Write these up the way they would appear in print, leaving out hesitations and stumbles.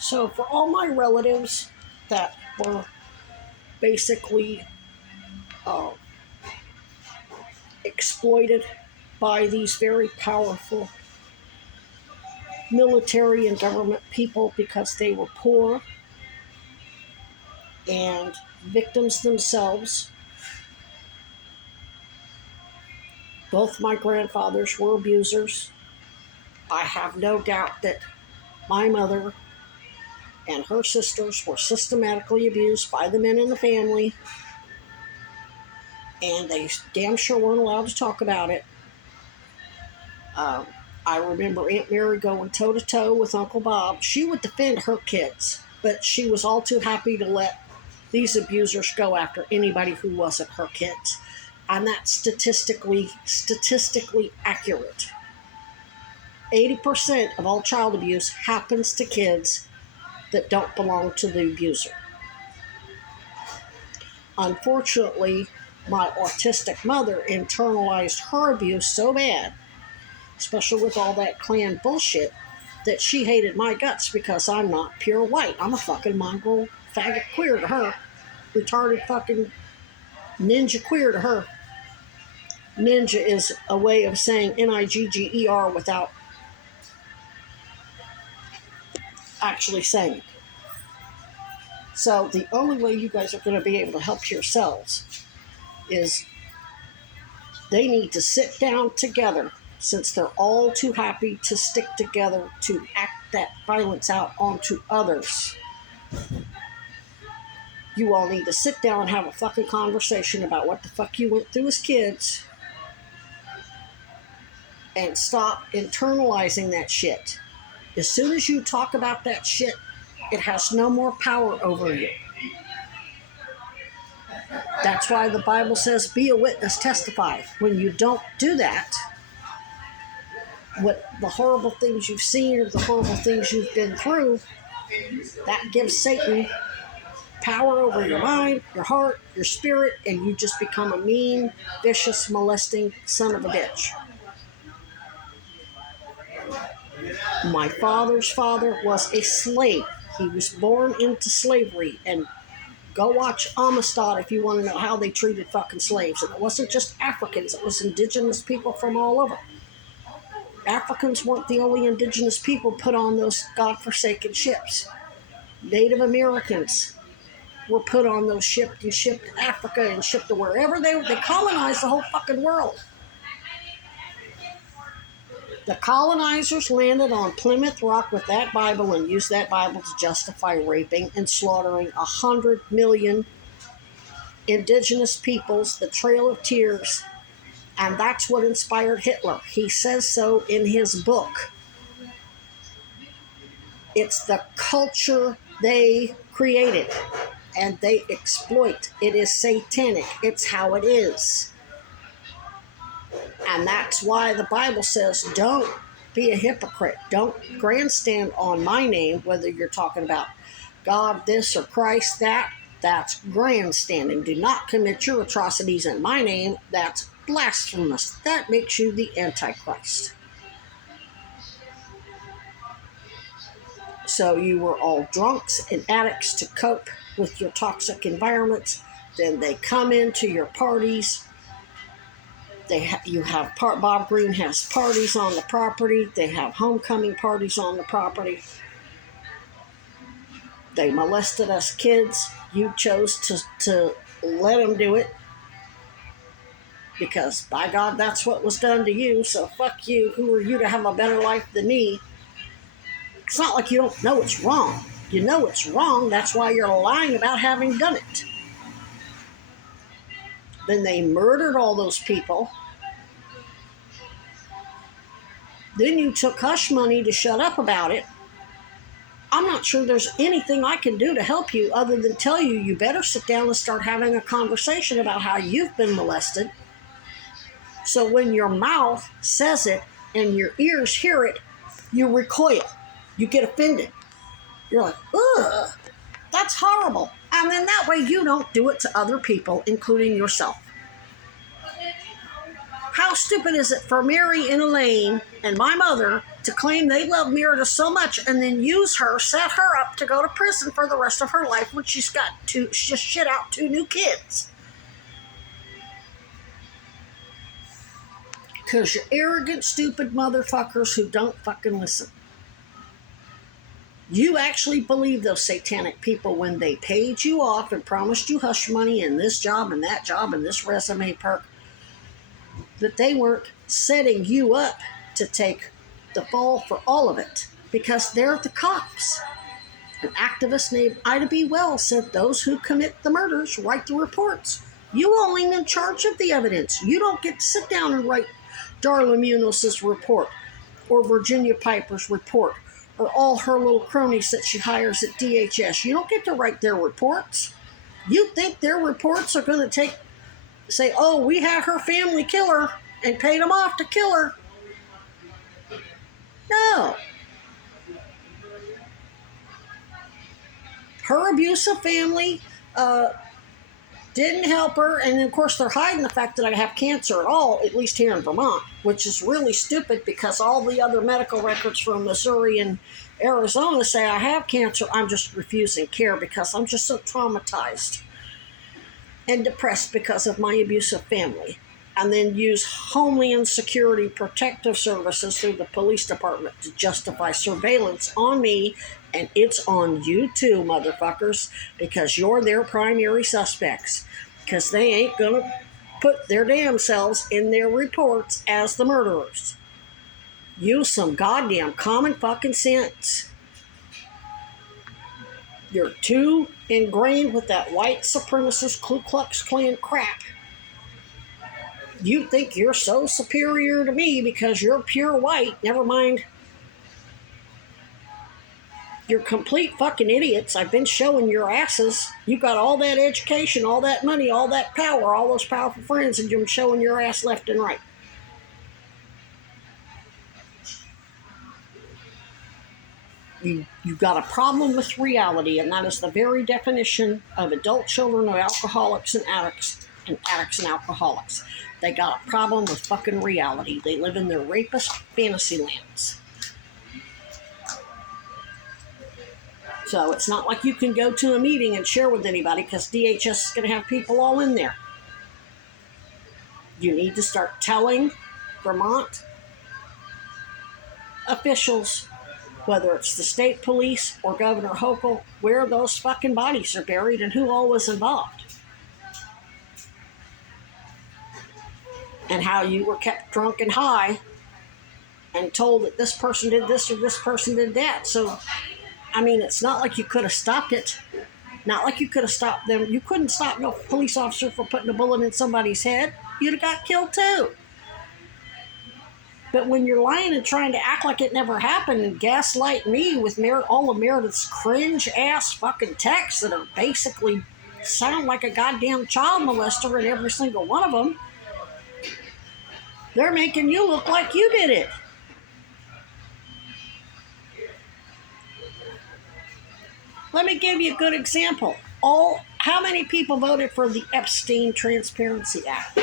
So for all my relatives that were basically uh, exploited by these very powerful military and government people because they were poor and victims themselves. Both my grandfathers were abusers. I have no doubt that my mother and her sisters were systematically abused by the men in the family, and they damn sure weren't allowed to talk about it. Um, I remember Aunt Mary going toe-to-toe with Uncle Bob. She would defend her kids, but she was all too happy to let these abusers go after anybody who wasn't her kids. And that's statistically accurate. 80% of all child abuse happens to kids that don't belong to the abuser. Unfortunately, my autistic mother internalized her abuse so bad, especially with all that Klan bullshit, that she hated my guts because I'm not pure white. I'm a fucking mongrel faggot queer to her. Retarded fucking ninja queer to her. Ninja is a way of saying Nigger without actually saying it. So the only way you guys are going to be able to help yourselves is they need to sit down together, since they're all too happy to stick together to act that violence out onto others. You all need to sit down and have a fucking conversation about what the fuck you went through as kids and stop internalizing that shit. As soon as you talk about that shit, it has no more power over you. That's why the Bible says, be a witness, testify. When you don't do that, what the horrible things you've seen or the horrible things you've been through, that gives Satan power over your mind, your heart, your spirit, and you just become a mean, vicious, molesting son of a bitch. My father's father was a slave. He was born into slavery, and go watch Amistad if you want to know how they treated fucking slaves. And it wasn't just Africans, it was indigenous people from all over. Africans weren't the only indigenous people put on those godforsaken ships. Native Americans were put on those ships and shipped to Africa and shipped to wherever they colonized the whole fucking world. The colonizers landed on Plymouth Rock with that Bible and used that Bible to justify raping and slaughtering 100 million indigenous peoples, the Trail of Tears, and that's what inspired Hitler. He says so in his book. It's the culture they created and they exploit. It is satanic. It's how it is. And that's why the Bible says, don't be a hypocrite. Don't grandstand on my name, whether you're talking about God this or Christ that. That's grandstanding. Do not commit your atrocities in my name. That's blasphemous. That makes you the Antichrist. So you were all drunks and addicts to cope with your toxic environments. Then they come into your parties. Bob Green has parties on the property. They have homecoming parties on the property. They molested us kids. You chose to let them do it because, by God, that's what was done to you. So fuck you. Who are you to have a better life than me? It's not like you don't know it's wrong. You know it's wrong. That's why you're lying about having done it. Then they murdered all those people. Then you took hush money to shut up about it. I'm not sure there's anything I can do to help you other than tell you you better sit down and start having a conversation about how you've been molested. So when your mouth says it and your ears hear it, you recoil. You get offended. You're like, ugh, that's horrible. And then that way you don't do it to other people, including yourself. How stupid is it for Mary and Elaine and my mother to claim they love Meredith so much and then use her, set her up to go to prison for the rest of her life when she just shit out 2 new kids. Because you're arrogant, stupid motherfuckers who don't fucking listen. You actually believe those satanic people when they paid you off and promised you hush money and this job and that job and this resume perk, that they weren't setting you up to take the fall for all of it, because they're the cops. An activist named Ida B. Wells said those who commit the murders write the reports. You only in charge of the evidence. You don't get to sit down and write Darla Muñoz's report or Virginia Piper's report or all her little cronies that she hires at DHS. You don't get to write their reports. You think their reports are going to say, oh, we had her family kill her and paid them off to kill her. No. Her abusive family didn't help her, and of course they're hiding the fact that I have cancer at all, at least here in Vermont, which is really stupid because all the other medical records from Missouri and Arizona say I have cancer. I'm just refusing care because I'm just so traumatized and depressed because of my abusive family. And then use Homeland Security Protective Services through the police department to justify surveillance on me, and it's on you too, motherfuckers, because you're their primary suspects, because they ain't gonna put their damn selves in their reports as the murderers. Use some goddamn common fucking sense. You're too ingrained with that white supremacist Ku Klux Klan crap. You think you're so superior to me because you're pure white. Never mind. You're complete fucking idiots. I've been showing your asses. You got all that education, all that money, all that power, all those powerful friends, and you're showing your ass left and right. You've got a problem with reality, and that is the very definition of adult children of alcoholics and addicts and alcoholics. They got a problem with fucking reality. They live in their rapist fantasy lands. So it's not like you can go to a meeting and share with anybody because DHS is going to have people all in there. You need to start telling Vermont officials, whether it's the state police or Governor Hochul, where those fucking bodies are buried and who all was involved. And how you were kept drunk and high and told that this person did this or this person did that. So, I mean, it's not like you could have stopped it. Not like you could have stopped them. You couldn't stop no police officer from putting a bullet in somebody's head. You'd have got killed too. But when you're lying and trying to act like it never happened and gaslight me with all of Meredith's cringe-ass fucking texts that are basically sound like a goddamn child molester in every single one of them, they're making you look like you did it. Let me give you a good example. How many people voted for the Epstein Transparency Act?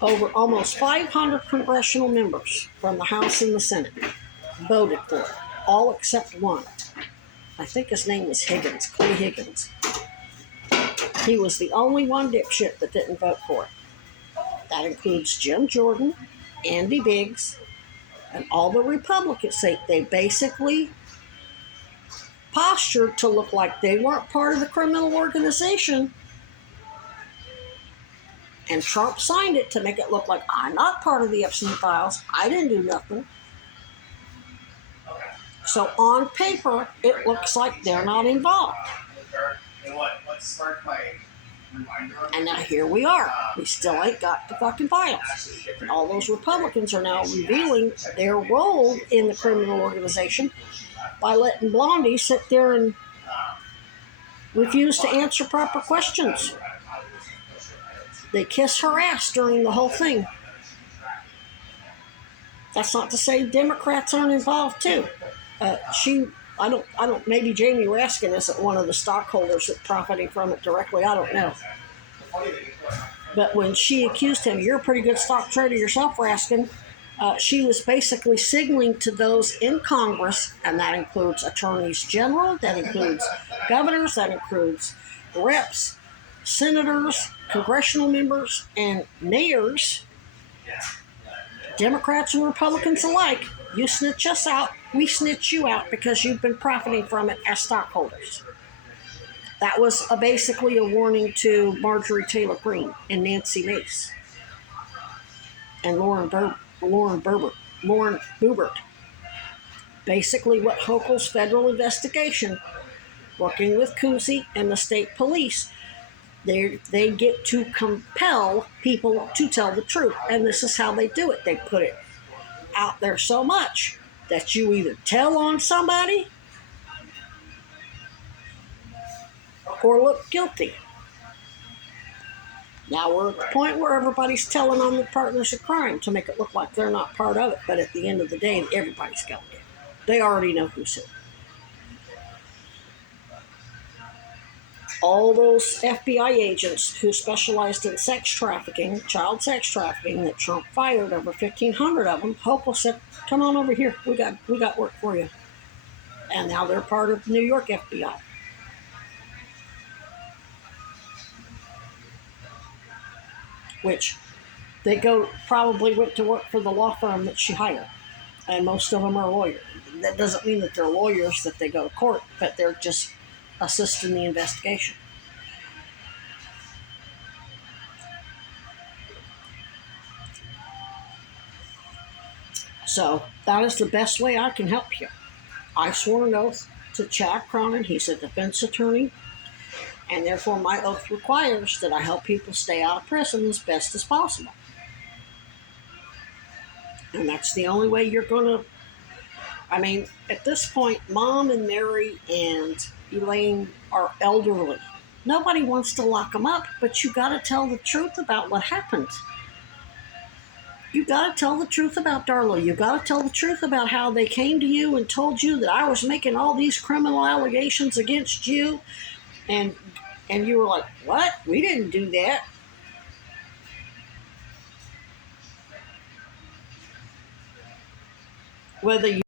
Over almost 500 congressional members from the House and the Senate voted for it, all except one. I think his name was Clay Higgins. He was the only one dipshit that didn't vote for it. That includes Jim Jordan, Andy Biggs, and all the Republicans. They basically postured to look like they weren't part of the criminal organization. And Trump signed it to make it look like I'm not part of the Epstein files. I didn't do nothing. So on paper, it looks like they're not involved. And now here we are. We still ain't got the fucking files. And all those Republicans are now revealing their role in the criminal organization by letting Blondie sit there and refuse to answer proper questions. They kiss her ass during the whole thing. That's not to say Democrats aren't involved too. Maybe Jamie Raskin isn't one of the stockholders that profiting from it directly. I don't know. But when she accused him, you're a pretty good stock trader yourself, Raskin. She was basically signaling to those in Congress, and that includes attorneys general, that includes governors, that includes reps, senators, congressional members, and mayors, Democrats and Republicans alike. You snitch us out, we snitch you out because you've been profiting from it as stockholders. That was basically a warning to Marjorie Taylor Greene and Nancy Mace and Lauren Boebert. Basically, what Hochul's federal investigation, working with Cousel and the state police, they get to compel people to tell the truth. And this is how they do it. They put it out there so much that you either tell on somebody or look guilty. Now we're at the point where everybody's telling on the partners of crime to make it look like they're not part of it, but at the end of the day, everybody's guilty. They already know who's who. All those FBI agents who specialized in sex trafficking, child sex trafficking, that Trump fired, over 1,500 of them, Hochul said, "Come on over here. We got work for you." And now they're part of the New York FBI. Which they probably went to work for the law firm that she hired. And most of them are lawyers. That doesn't mean that they're lawyers that they go to court, but they're just assisting the investigation. So that is the best way I can help you. I swore an oath to Chad Cronin. He's a defense attorney, and therefore my oath requires that I help people stay out of prison as best as possible. And that's the only way you're going to. I mean, at this point, Mom and Mary and Elaine are elderly. Nobody wants to lock them up, but you got to tell the truth about what happened. You got to tell the truth about Darla. You got to tell the truth about how they came to you and told you that I was making all these criminal allegations against you, and you were like, "What? We didn't do that." Whether you